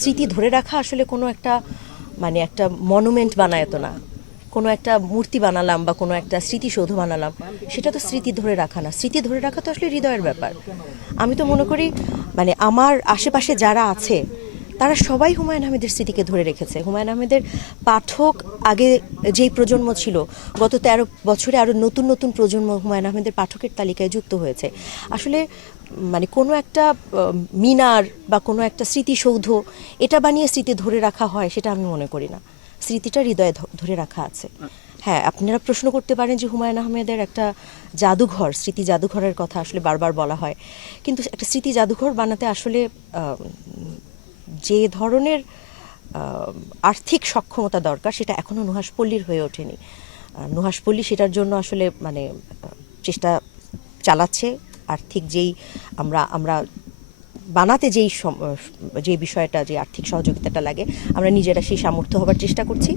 স্মৃতি ধরে রাখা আসলে কোনো একটা মানে একটা মনুমেন্ট বানায় তো না, কোনো একটা মূর্তি বানালাম বা কোনো একটা স্মৃতিসৌধ বানালাম, সেটা তো স্মৃতি ধরে রাখা না। স্মৃতি ধরে রাখা তো আসলে হৃদয়ের ব্যাপার। আমি তো মনে করি মানে আমার আশেপাশে যারা আছে তারা সবাই হুমায়ুন আহমেদের স্মৃতিকে ধরে রেখেছে। হুমায়ুন আহমেদের পাঠক আগে যেই প্রজন্ম ছিল, গত ১৩ বছরে আরও নতুন নতুন প্রজন্ম হুমায়ুন আহমেদের পাঠকের তালিকায় যুক্ত হয়েছে। আসলে মানে কোনো একটা মিনার বা কোনো একটা স্মৃতিসৌধ এটা বানিয়ে স্মৃতি ধরে রাখা হয়, সেটা আমি মনে করি না। স্মৃতিটা হৃদয়ে ধরে রাখা আছে। হ্যাঁ, আপনারা প্রশ্ন করতে পারেন যে হুমায়ুন আহমেদের একটা জাদুঘর, স্মৃতি জাদুঘরের কথা আসলে বারবার বলা হয়, কিন্তু একটা স্মৃতি জাদুঘর বানাতে আসলে যে ধরনের আর্থিক সক্ষমতা দরকার সেটা এখনও নুহাশপল্লীর হয়ে ওঠেনি। নুহাশপল্লী সেটার জন্য আসলে মানে চেষ্টা চালাচ্ছে। আর্থিক যেই আমরা আমরা বানাতে যে বিষয়টা, যে আর্থিক সহযোগিতাটা লাগে, আমরা নিজেরা সেই সামর্থ্য হবার চেষ্টা করছি।